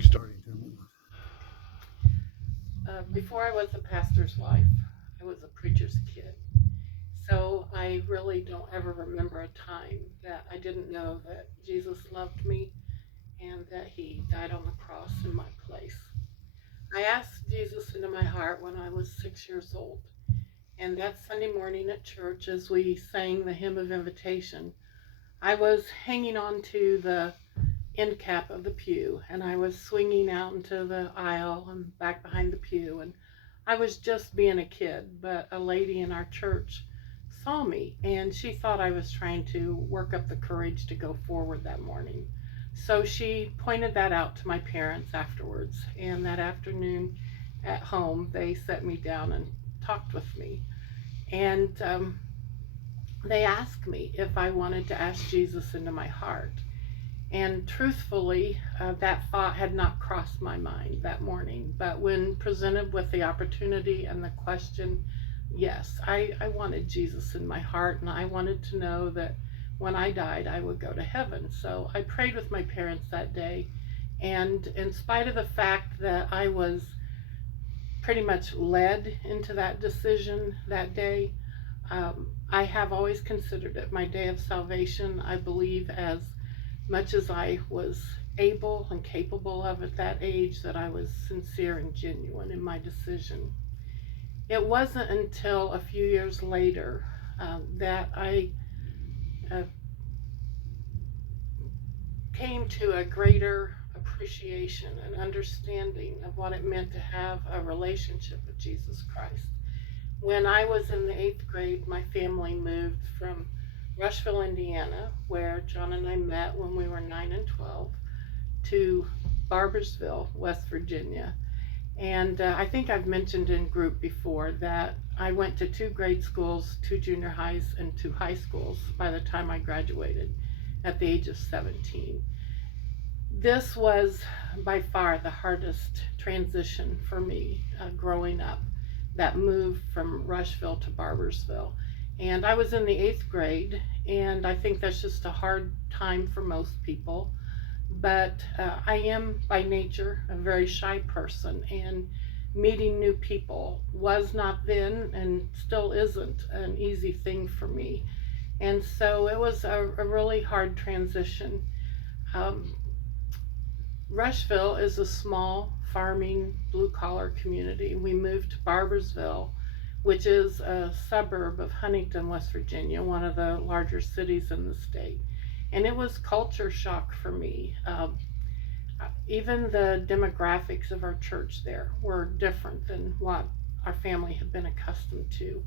Starting to. Before I was a pastor's wife, I was a preacher's kid. So I really don't ever remember a time that I didn't know that Jesus loved me and that he died on the cross in my place. I asked Jesus into my heart when I was 6 years old. And that Sunday morning at church, as we sang the hymn of invitation, I was hanging on to the end cap of the pew, and I was swinging out into the aisle and back behind the pew, and I was just being a kid, but a lady in our church saw me, and she thought I was trying to work up the courage to go forward that morning. So she pointed that out to my parents afterwards, and that afternoon at home they set me down and talked with me, and they asked me if I wanted to ask Jesus into my heart. And truthfully, that thought had not crossed my mind that morning. But when presented with the opportunity and the question, yes, I wanted Jesus in my heart, and I wanted to know that when I died, I would go to heaven. So I prayed with my parents that day. And in spite of the fact that I was pretty much led into that decision that day, I have always considered it my day of salvation. I believe as much as I was able and capable of at that age, that I was sincere and genuine in my decision. It wasn't until a few years later that I uh, came to a greater appreciation and understanding of what it meant to have a relationship with Jesus Christ. When I was in the eighth grade, my family moved from Rushville, Indiana, where John and I met when we were 9 and 12, to Barboursville, West Virginia. And I think I've mentioned in group before that I went to two grade schools, two junior highs, and two high schools by the time I graduated at the age of 17. This was by far the hardest transition for me growing up, that move from Rushville to Barboursville. And I was in the eighth grade, and I think that's just a hard time for most people. But I am by nature a very shy person, and meeting new people was not then and still isn't an easy thing for me. And so it was a really hard transition. Um, Rushville is a small farming blue collar community. We moved to Barboursville, which is a suburb of Huntington, West Virginia, one of the larger cities in the state. And it was culture shock for me. Even the demographics of our church there were different than what our family had been accustomed to.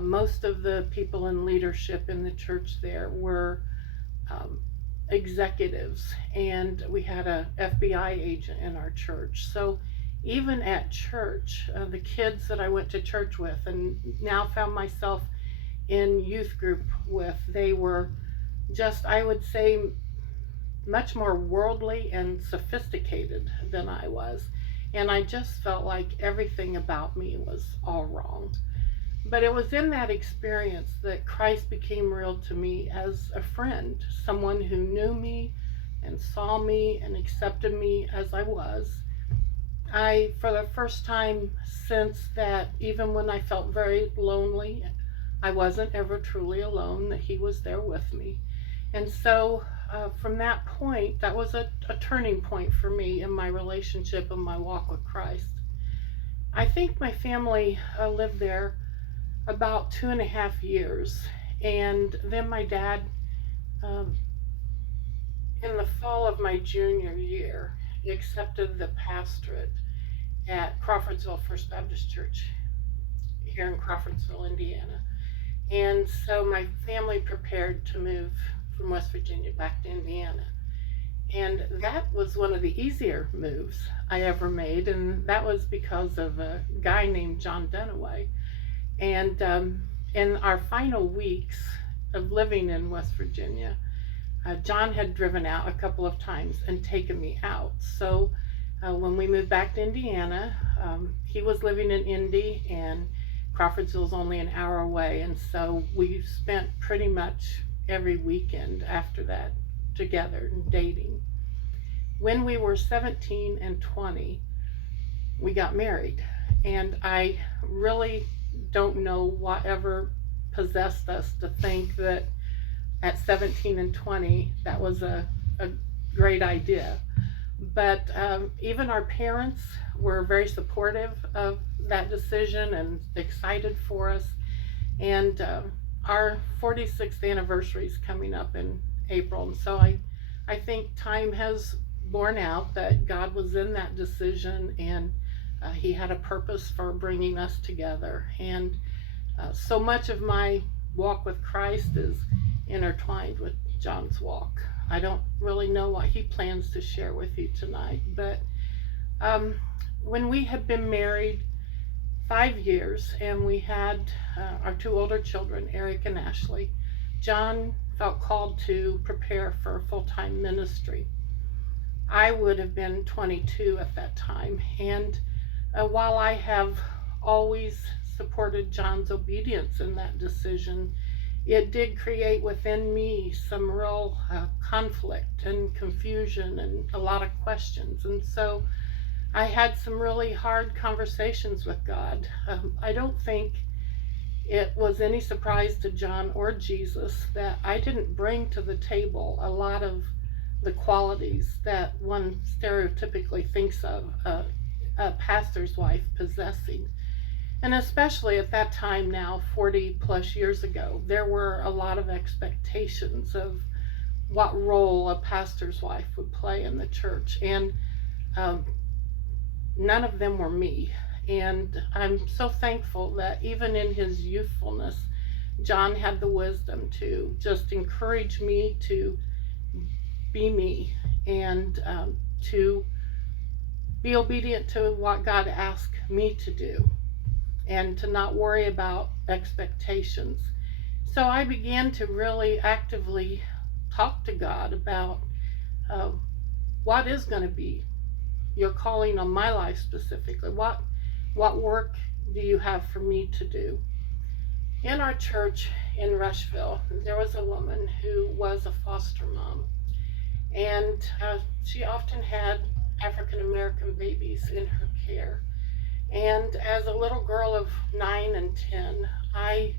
Most of the people in leadership in the church there were um, executives, and we had a FBI agent in our church. So even at church, the kids that I went to church with and now found myself in youth group with, they were just, I would say, much more worldly and sophisticated than I was. And I just felt like everything about me was all wrong. But it was in that experience that Christ became real to me as a friend, someone who knew me and saw me and accepted me as I was. I, for the first time since that, even when I felt very lonely, I wasn't ever truly alone, that He was there with me. And so from that point, that was a turning point for me in my relationship and my walk with Christ. I think my family lived there about 2.5 years. And then my dad, um, in the fall of my junior year, accepted the pastorate at Crawfordsville First Baptist Church here in Crawfordsville, Indiana. And so my family prepared to move from West Virginia back to Indiana. And that was one of the easier moves I ever made. And that was because of a guy named John Dunaway. And in our final weeks of living in West Virginia, John had driven out a couple of times and taken me out. So when we moved back to Indiana, he was living in Indy, and Crawfordsville is only an hour away. And so we spent pretty much every weekend after that together and dating. when we were 17 and 20, we got married. And I really don't know whatever possessed us to think that at 17 and 20 that was a great idea. But even our parents were very supportive of that decision and excited for us. And our 46th anniversary is coming up in April. And so I think time has borne out that God was in that decision, and he had a purpose for bringing us together. And so much of my walk with Christ is intertwined with John's walk. I don't really know what he plans to share with you tonight, but when we had been married 5 years and we had our 2 older children, Eric and Ashley, John felt called to prepare for full-time ministry. I would have been 22 at that time, and while I have always supported John's obedience in that decision, it did create within me some real conflict and confusion and a lot of questions. And so I had some really hard conversations with God. I don't think it was any surprise to John or Jesus that I didn't bring to the table a lot of the qualities that one stereotypically thinks of a pastor's wife possessing. And especially at that time now, 40 plus years ago, there were a lot of expectations of what role a pastor's wife would play in the church. And none of them were me. And I'm so thankful that even in his youthfulness, John had the wisdom to just encourage me to be me and to be obedient to what God asked me to do, and to not worry about expectations. So I began to really actively talk to God about what is going to be your calling on my life specifically. What work do you have for me to do? In our church in Rushville, there was a woman who was a foster mom, and she often had African American babies in her care. And as a little girl of 9 and 10, I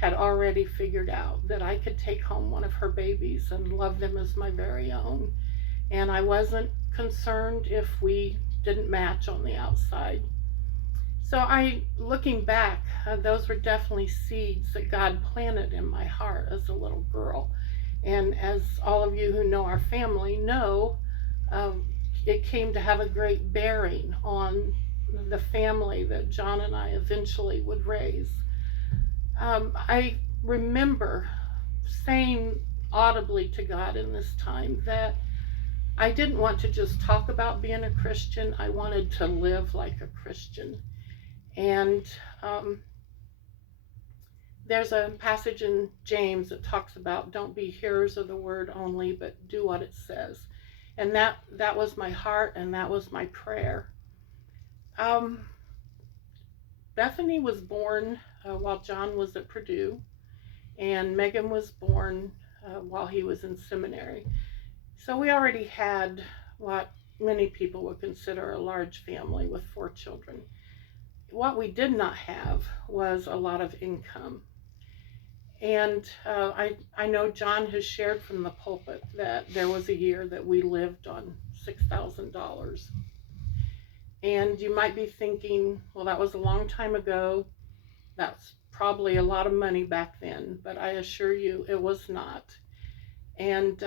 had already figured out that I could take home one of her babies and love them as my very own. And I wasn't concerned if we didn't match on the outside. So looking back, those were definitely seeds that God planted in my heart as a little girl. And as all of you who know our family know, it came to have a great bearing on the family that John and I eventually would raise. I remember saying audibly to God in this time that I didn't want to just talk about being a Christian. I wanted to live like a Christian. And there's a passage in James that talks about don't be hearers of the word only, but do what it says. And that was my heart, and that was my prayer. Bethany was born while John was at Purdue, and Megan was born while he was in seminary. So we already had what many people would consider a large family with 4 children. What we did not have was a lot of income. And I know John has shared from the pulpit that there was a year that we lived on $6,000. And you might be thinking, well, that was a long time ago. That's probably a lot of money back then, but I assure you it was not. And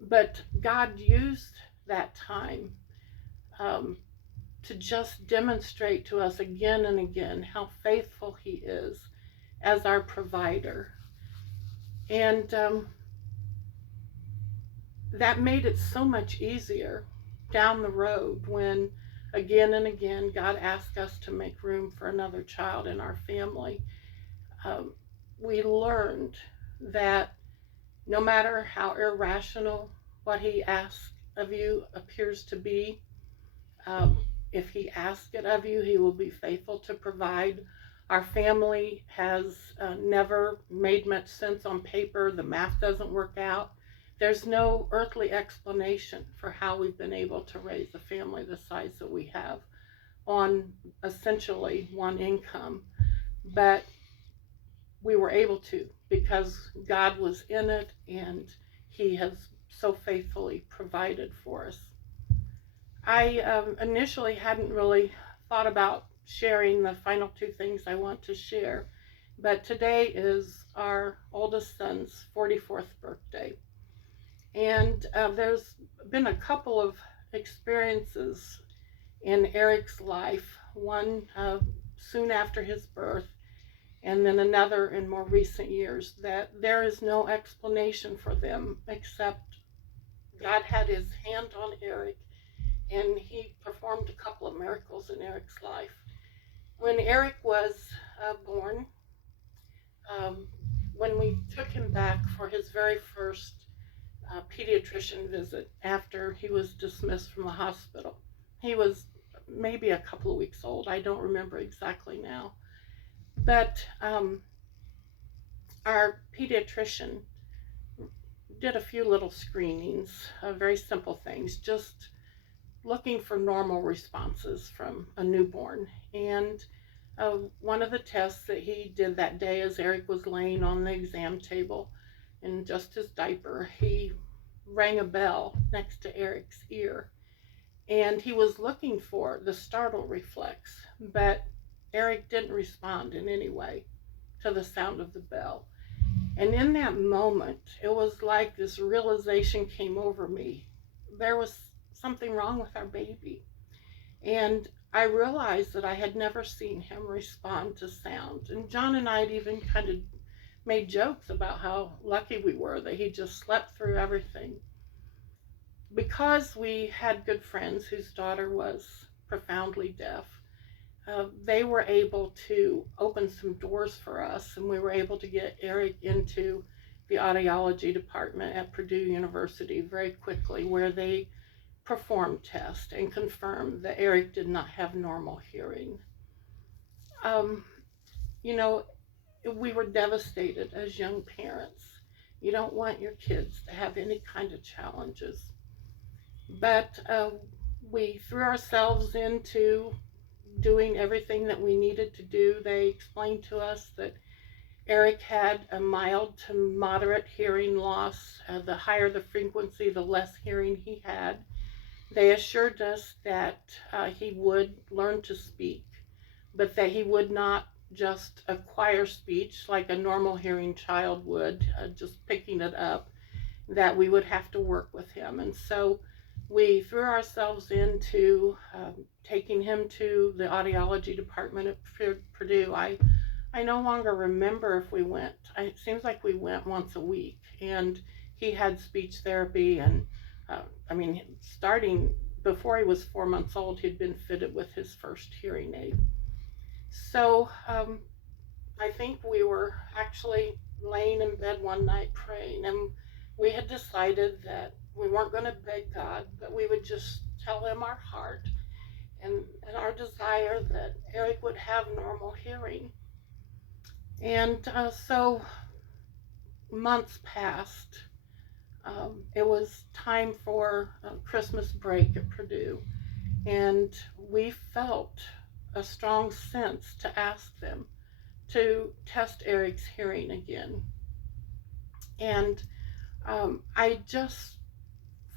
but God used that time to just demonstrate to us again and again how faithful he is as our provider. And that made it so much easier down the road when again and again God asked us to make room for another child in our family. We learned that no matter how irrational what he asks of you appears to be, if he asks it of you, he will be faithful to provide. Our family has never made much sense on paper. The math doesn't work out. There's no earthly explanation for how we've been able to raise a family the size that we have on essentially one income, but we were able to because God was in it and He has so faithfully provided for us. I initially hadn't really thought about sharing the final two things I want to share, but today is our oldest son's 44th birthday. And there's been a couple of experiences in Eric's life, one soon after his birth, and then another in more recent years, that there is no explanation for them except God had His hand on Eric, and He performed a couple of miracles in Eric's life. When Eric was born, when we took him back for his very first pediatrician visit after he was dismissed from the hospital, he was maybe a couple of weeks old. I don't remember exactly now. But our pediatrician did a few little screenings, very simple things, just looking for normal responses from a newborn. And one of the tests that he did that day, as Eric was laying on the exam table in just his diaper, he rang a bell next to Eric's ear. And he was looking for the startle reflex, but Eric didn't respond in any way to the sound of the bell. And in that moment, it was like this realization came over me. There was something wrong with our baby. And I realized that I had never seen him respond to sound. And John and I had even kind of made jokes about how lucky we were that he just slept through everything. Because we had good friends whose daughter was profoundly deaf, they were able to open some doors for us, and we were able to get Eric into the audiology department at Purdue University very quickly, where they performed tests and confirmed that Eric did not have normal hearing. You know, we were devastated as young parents. You don't want your kids to have any kind of challenges. But we threw ourselves into doing everything that we needed to do. They explained to us that Eric had a mild to moderate hearing loss. The higher the frequency, the less hearing he had. They assured us that he would learn to speak, but that he would not just acquire speech like a normal hearing child would, just picking it up, that we would have to work with him. And so we threw ourselves into taking him to the audiology department at Purdue. I no longer remember if we went. It seems like we went once a week, and he had speech therapy. And starting before he was 4 months old, he'd been fitted with his first hearing aid. So I think we were actually laying in bed one night praying, and we had decided that we weren't going to beg God, but we would just tell him our heart and our desire that Eric would have normal hearing. And so months passed. It was time for Christmas break at Purdue, and we felt a strong sense to ask them to test Eric's hearing again. And I just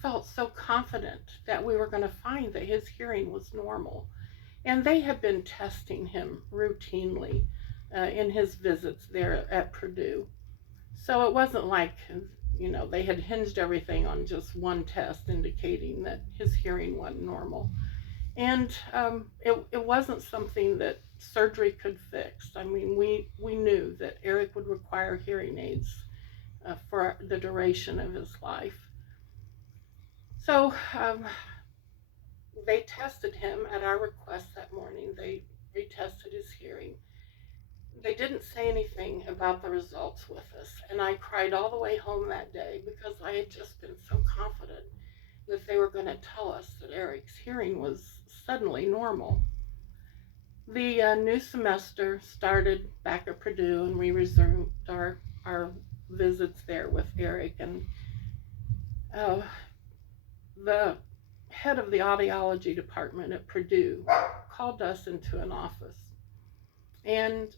felt so confident that we were going to find that his hearing was normal. And they had been testing him routinely in his visits there at Purdue. So it wasn't like, they had hinged everything on just one test indicating that his hearing wasn't normal. And it wasn't something that surgery could fix. I mean, we knew that Eric would require hearing aids for the duration of his life. So they tested him at our request that morning. They retested his hearing. They didn't say anything about the results with us, and I cried all the way home that day because I had just been so confident that they were going to tell us that Eric's hearing was suddenly normal. The new semester started back at Purdue, and we resumed our visits there with Eric. And uh, the head of the audiology department at Purdue called us into an office. And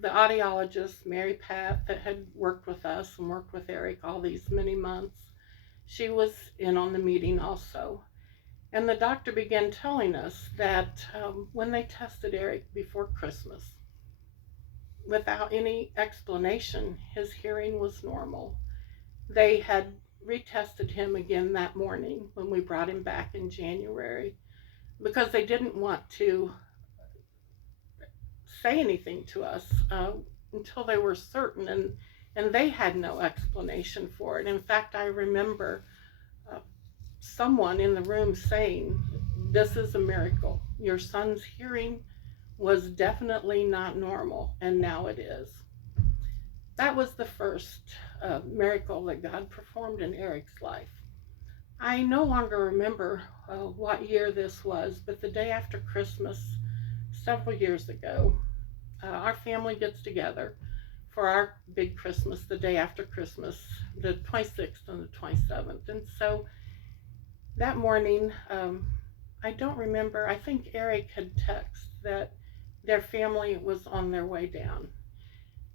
the audiologist, Mary Pat, that had worked with us and worked with Eric all these many months, she was in on the meeting also. And the doctor began telling us that when they tested Eric before Christmas, without any explanation, his hearing was normal. They had retested him again that morning when we brought him back in January because they didn't want to say anything to us until they were certain, and they had no explanation for it. In fact, I remember someone in the room saying, "This is a miracle. Your son's hearing was definitely not normal, and now it is." That was the first miracle that God performed in Eric's life. I no longer remember what year this was, but the day after Christmas, several years ago, our family gets together for our big Christmas, the day after Christmas, the 26th and the 27th. And so that morning, I don't remember, I think Eric had texted that their family was on their way down.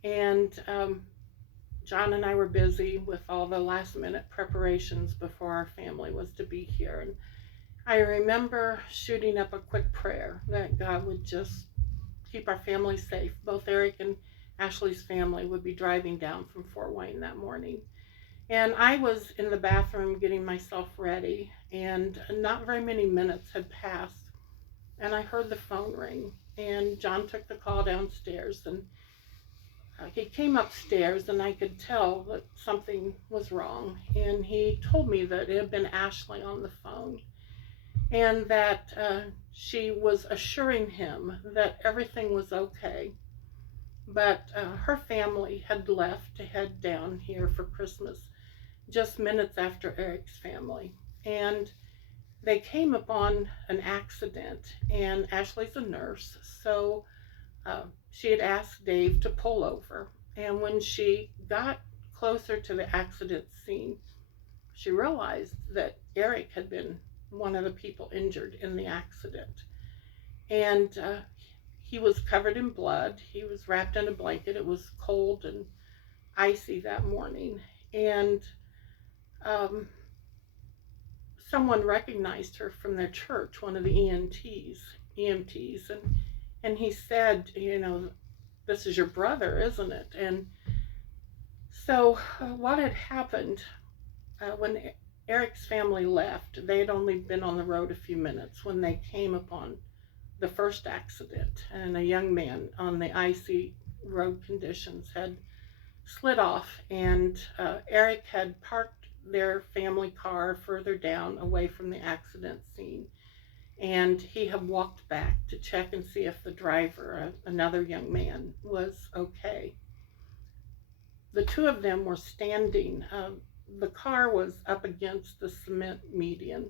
And John and I were busy with all the last minute preparations before our family was to be here. And I remember shooting up a quick prayer that God would just keep our family safe. Both Eric and Ashley's family would be driving down from Fort Wayne that morning. And I was in the bathroom getting myself ready, and not very many minutes had passed, and I heard the phone ring. And John took the call downstairs, and he came upstairs, and I could tell that something was wrong. And he told me that it had been Ashley on the phone, and that she was assuring him that everything was okay. But her family had left to head down here for Christmas just minutes after Eric's family. And they came upon an accident, and Ashley's a nurse, so she had asked Dave to pull over. And when she got closer to the accident scene, she realized that Eric had been one of the people injured in the accident. And he was covered in blood. He was wrapped in a blanket. It was cold and icy that morning. And someone recognized her from their church, one of the EMTs, and he said, "This is your brother, isn't it?" And so what had happened when Eric's family left, they had only been on the road a few minutes when they came upon the first accident, and a young man on the icy road conditions had slid off, and Eric had parked their family car further down away from the accident scene, and he had walked back to check and see if the driver, another young man, was okay. The two of them were standing. The car was up against the cement median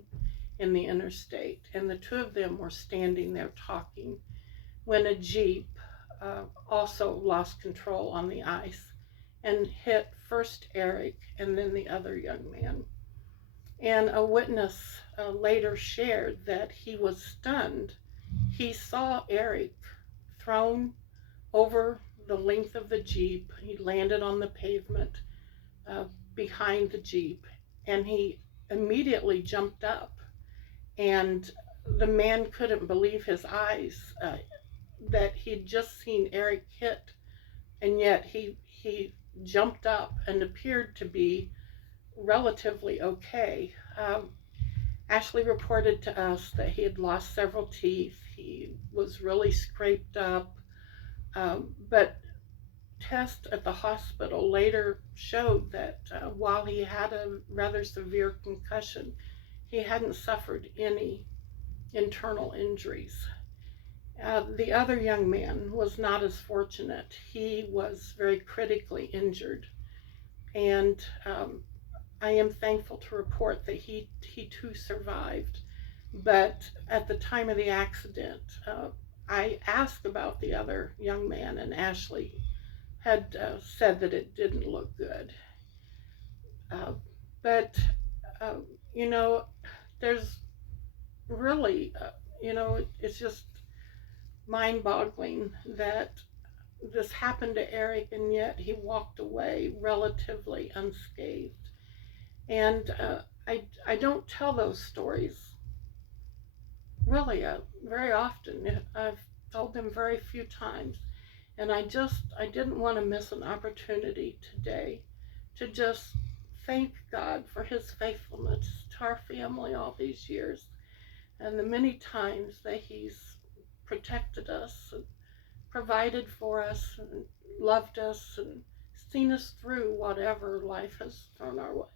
in the interstate, and the two of them were standing there talking when a Jeep also lost control on the ice and hit first Eric and then the other young man. And a witness later shared that he was stunned. He saw Eric thrown over the length of the Jeep. He landed on the pavement behind the Jeep, and he immediately jumped up. And the man couldn't believe his eyes that he'd just seen Eric hit, and yet he jumped up and appeared to be relatively okay. Ashley reported to us that he had lost several teeth. He was really scraped up, but tests at the hospital later showed that while he had a rather severe concussion, he hadn't suffered any internal injuries. The other young man was not as fortunate. He was very critically injured, and I am thankful to report that he too survived. But at the time of the accident, I asked about the other young man, and Ashley had said that it didn't look good. But, uh, you know, there's really, it's just mind boggling that this happened to Eric and yet he walked away relatively unscathed. And I don't tell those stories really very often. I've told them very few times. And I didn't want to miss an opportunity today to just thank God for his faithfulness to our family all these years and the many times that he's protected us and provided for us and loved us and seen us through whatever life has thrown our way.